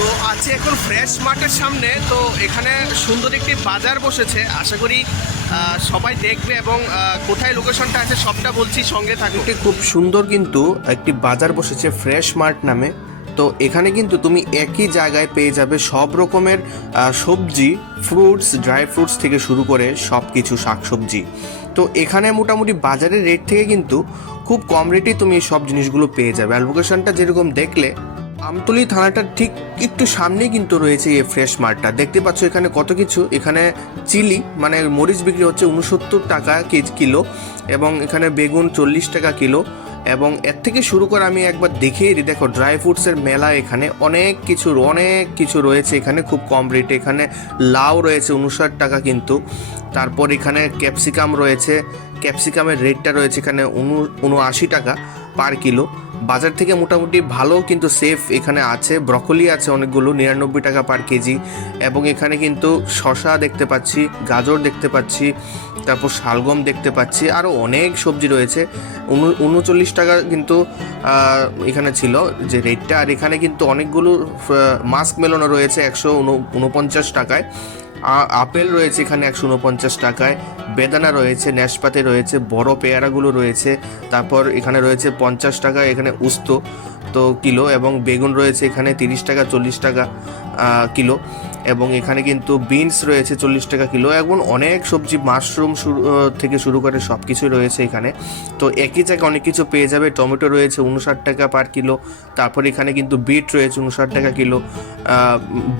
তো আছি এখন ফ্রেশ মার্টের সামনে। তো এখানে সুন্দর একটি বাজার বসেছে, আশা করি সবাই দেখবে এবং কোথায় লোকেশনটা আছে সবটা বলছি, সঙ্গে থাকবে। খুব সুন্দর কিন্তু একটি বাজার বসেছে ফ্রেশ মার্ট নামে। তো এখানে কিন্তু তুমি একই জায়গায় পেয়ে যাবে সব রকমের সবজি, ফ্রুটস, ড্রাই ফ্রুটস থেকে শুরু করে সব কিছু শাকসবজি। তো এখানে মোটামুটি বাজারের রেট থেকে কিন্তু খুব কম রেটেই তুমি সব জিনিসগুলো পেয়ে যাবে। আর লোকেশনটা যেরকম দেখলে, আমতলী থানাটার ঠিক একটু সামনেই কিন্তু রয়েছে এই ফ্রেশ মার্টটা। দেখতে পাচ্ছ এখানে কত কিছু। এখানে চিলি মানে মরিচ বিক্রি হচ্ছে 69 টাকা কিলো, এবং এখানে বেগুন 40 টাকা কিলো। এবং এর থেকে শুরু করে আমি একবার দেখিয়ে দিই, দেখো ড্রাই ফ্রুটসের মেলা, এখানে অনেক কিছু রয়েছে এখানে খুব কম রেটে। এখানে লাউ রয়েছে 59 টাকা কিন্তু। তারপর এখানে ক্যাপসিকাম রয়েছে, ক্যাপসিকামের রেটটা রয়েছে এখানে 79 টাকা পার কিলো। বাজার থেকে মোটামুটি ভালো কিন্তু সেফ এখানে আছে। ব্রকলি আছে অনেকগুলো 99 টাকা পার কেজি। এবং এখানে কিন্তু শসা দেখতে পাচ্ছি, গাজর দেখতে পাচ্ছি, তারপর শালগম দেখতে পাচ্ছি, আরও অনেক সবজি রয়েছে। 39 টাকা কিন্তু এখানে ছিল যে রেটটা। আর এখানে কিন্তু অনেকগুলো মাস্ক মেলনও রয়েছে 149 টাকায়। আপেল রয়েছে এখানে 149 টাকায়, বেদানা রয়েছে, ন্যাশপাতি রয়েছে, বড় পেয়ারাগুলো রয়েছে। তারপর এখানে রয়েছে 50 টাকা এখানে উস্ত তো কিলো, এবং বেগুন রয়েছে এখানে 30 টাকা 40 টাকা কিলো। এবং এখানে কিন্তু বিনস রয়েছে 40 টাকা কিলো। এবং অনেক সবজি, মাশরুম থেকে শুরু করে সব কিছুই রয়েছে এখানে। তো একই জায়গায় অনেক কিছু পেয়ে যাবে। টমেটো রয়েছে 59 টাকা পার কিলো। তারপর এখানে কিন্তু বিট রয়েছে 59 টাকা কিলো।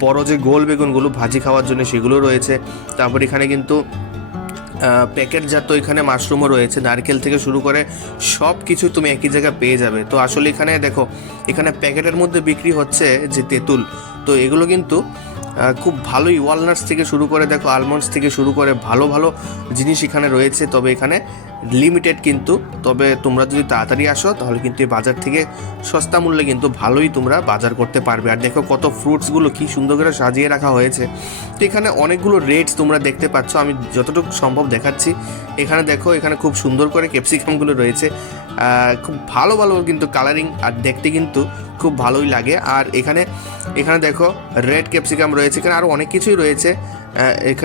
বড় যে গোল বেগুনগুলো ভাজি খাওয়ার জন্য সেগুলো রয়েছে। তারপর এখানে কিন্তু প্যাকেটজাত এখানে মাশরুমও রয়েছে। নারকেল থেকে শুরু করে সব কিছু তুমি একই জায়গায় পেয়ে যাবে। তো আসলে এখানে দেখো, এখানে প্যাকেটের মধ্যে বিক্রি হচ্ছে যে তেঁতুল, তো এগুলো কিন্তু খুব ভালোই, ওয়ালনাটস থেকে শুরু করে দেখো আলমন্ডস থেকে শুরু করে ভালো ভালো জিনিস এখানে রয়েছে। তবে এখানে লিমিটেড কিন্তু, তবে তোমরা যদি তাড়াতাড়ি আসো তাহলে কিন্তু এই বাজার থেকে সস্তা মূল্যে কিন্তু ভালোই তোমরা বাজার করতে পারবে। আর দেখো কত ফ্রুটসগুলো কি সুন্দর করে সাজিয়ে রাখা হয়েছে। তো এখানে অনেকগুলো রেটস তোমরা দেখতে পাচ্ছ, আমি যতটুকু সম্ভব দেখাচ্ছি। এখানে দেখো, এখানে খুব সুন্দর করে ক্যাপসিকামগুলো রয়েছে, খুব ভালো ভালো কিন্তু কালারিং, আর দেখতে কিন্তু খুব ভালোই লাগে। আর এখানে দেখো রেড ক্যাপসিকাম রয়েছে, এখানে আরও অনেক কিছুই রয়েছে।